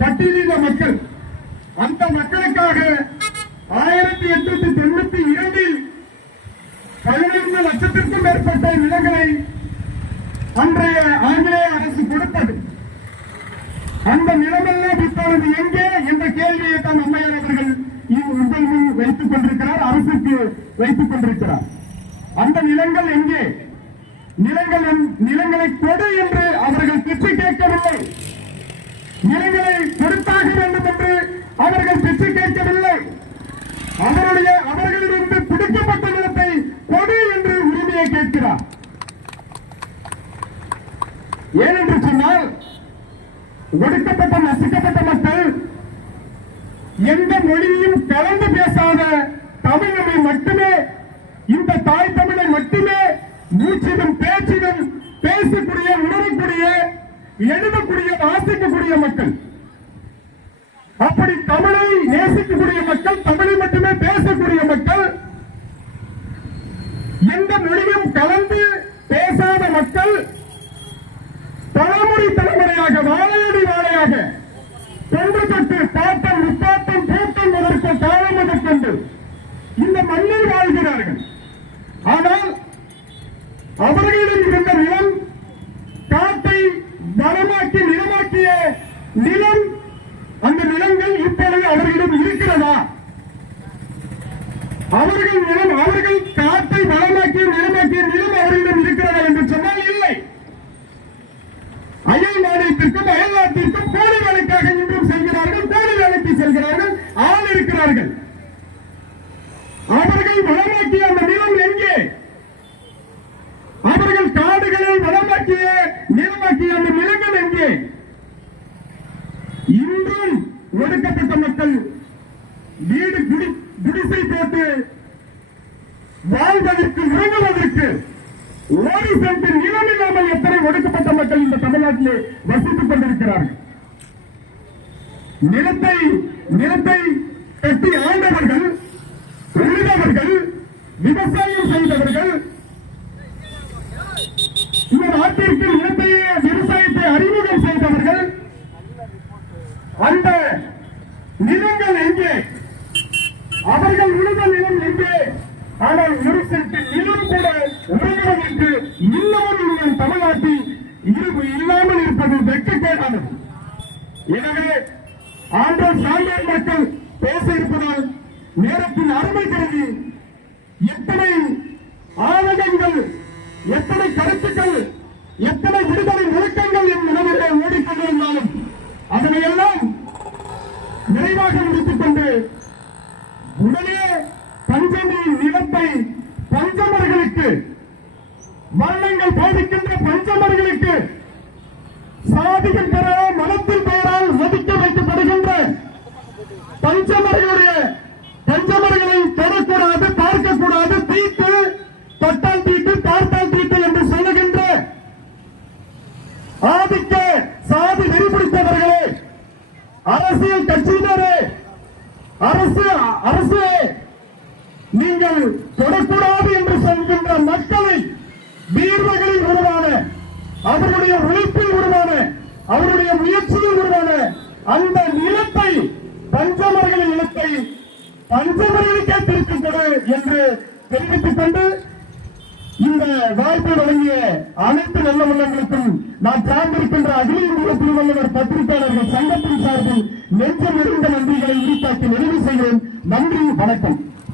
பட்டியலின மக்கள் அந்த மக்களுக்காக ஆயிரத்தி எட்நூத்தி தொண்ணூத்தி இரண்டில் பதினைந்து லட்சத்திற்கும் மேற்பட்ட நிலங்களை அன்றைய ஆங்கிலேய அரசு கொடுத்தது. அந்த நிலமெல்லாம் இப்பொழுது எங்கே? என்ற கேள்வியை தான் அம்மையார் அவர்கள் இங்கு உங்கள் முன் வைத்துக் கொண்டிருக்கிறார் அரசுக்கு வைத்துக் கொண்டிருக்கிறார். அந்த நிலங்கள் எங்கே? நிலங்கள் நிலங்களை கொடு என்று அவர்கள் திட்டு கேட்கவில்லை. நிலங்களை கொடுத்தாக வேண்டும் என்று அவர்கள் பிச்சை கேட்கவில்லை. அவருடைய அவர்களிலிருந்து பிடிக்கப்பட்ட நிலத்தை கொடு என்று உரிமையை கேட்கிறார். ஏனென்று சொன்னால் ஒடுக்கப்பட்ட நசுக்கப்பட்ட மக்கள் எந்த மொழியையும் கலந்து பேசாத தமிழை மட்டுமே இந்த தாய் தமிழை மட்டுமே மூச்சிலும் பேச்சிலும் பேசக்கூடிய உணரக்கூடிய எழுதக்கூடிய வாசிக்கக்கூடிய மக்கள். அப்படி தமிழை நேசிக்கக்கூடிய மக்கள் தமிழை மட்டுமே பேசக்கூடிய மக்கள் எந்த மொழியும் கலந்து பேசாத மக்கள் தலைமுறை தலைமுறையாக வாழையடி வாழையாக தொன்று தொட்டு பாட்டம் முப்பாட்டம் பூட்டம் முதற்கு காலம் முதற்கொண்டு இந்த மண்ணில் வாழ்கிறார்கள். ஆனால் அவர்களிடம் இருந்த நிலம் காட்டை வளமாக்கி நிலமாக்கிய நிலம் அவர்களிடம் இருக்கிறதா? அவர்கள் நிலம் அவர்கள் காட்டை வளமாக்கிய நிலமாக்கிய நிலம் அவர்களிடம் இருக்கிறதா என்று சொன்னால் இல்லை. அயல் மாநிலத்திற்கும் அயல் நாட்டிற்கும் கூலி வேலைக்காக இன்றும் செல்கிறார்கள் கூலி வேலைக்கு செல்கிறார்கள் ஆள் இருக்கிறார்கள். அவர்கள் வளமாக்கிய அந்த நிலம் எங்கே? அவர்கள் காடுகளை வளமாக்கிய நிலமாக்கிய அந்த நிலங்கள் எங்கே? ஒடுக்கப்பட்ட மக்கள் வீடு குடி குடிசை போட்டு வாழ்வதற்கு உறங்குவதற்கு ஒரு சென்று நிலம் இல்லாமல் எத்தனை ஒடுக்கப்பட்ட மக்கள் இந்த தமிழ்நாட்டிலே வசித்துக் கொண்டிருக்கிறார்கள்? நிலத்தை நிலத்தை கட்டி ஆண்டவர்கள் உழுதவர்கள் விவசாயம் செய்தவர்கள் இந்த நாட்டிற்கு நிலத்தையே விவசாயத்தை அறிமுகம் செய்தவர்கள் அந்த நிலங்கள் எங்கே? அவர்கள் உழுத நிலம் எங்கே? ஆனால் ஒரு சென்ட் நிலம் கூட உழைவதற்கு இன்னமும் நம் தமிழ்நாட்டில் இருப்பு இல்லாமல் இருப்பது வெட்கக்கேடானது எனவே ஆண்டோர் சான்றோர் மக்கள் பேச இருப்பதால் நேரத்தின் அருமை கருதி எத்தனை ஆவணங்கள் எத்தனை கருத்துக்கள் எத்தனை விடுதலை முழக்கங்கள் என் மனதிலே ஓடிக்கொண்டிருந்தாலும் அதனையெல்லாம் கொண்டு உடனே பஞ்சமி நிலத்தை பஞ்சமர்களுக்கு மரணங்கள் போதிக்கின்ற பஞ்சமர்களுக்கு சாதிகள் பெற மனத்தின் பெயரால் ஒதுக்கி வைக்கப்படுகின்ற பஞ்சமர்களுடைய பஞ்சமர்களை தொடக்கூடாது பார்க்கக்கூடாது தீட்டு தொட்டால் தீட்டு பார்த்தால் தீட்டு என்று சொல்லுகின்ற ஆதிக்க சாதி வெறிபிடித்தவர்களே அரசியல் கட்சியினரே அரசு அரசு நீங்கள் தொடக்கூடாது என்று சொல்கின்ற மக்களை வீரர்களில் உருவான அவருடைய உழைப்பில் உருவான அவருடைய முயற்சியில் உருவான அந்த நிலத்தை பஞ்சமர்களின் நிலத்தை பஞ்சமர்களுக்கே திருப்பிக் என்று தெரிவித்துக் கொண்டு இந்த வாய்ப்பை வழங்கிய அனைத்து நல்ல உள்ளங்களுக்கும் நான் சார்ந்திருக்கின்ற அகில இந்திய திருவள்ளுவர் பத்திரிகையாளர்கள் சங்கத்தின் நெஞ்சம் இருந்த நன்றிகளை உரித்தாக்கி நிறைவு செய்கிறேன். நன்றி வணக்கம்.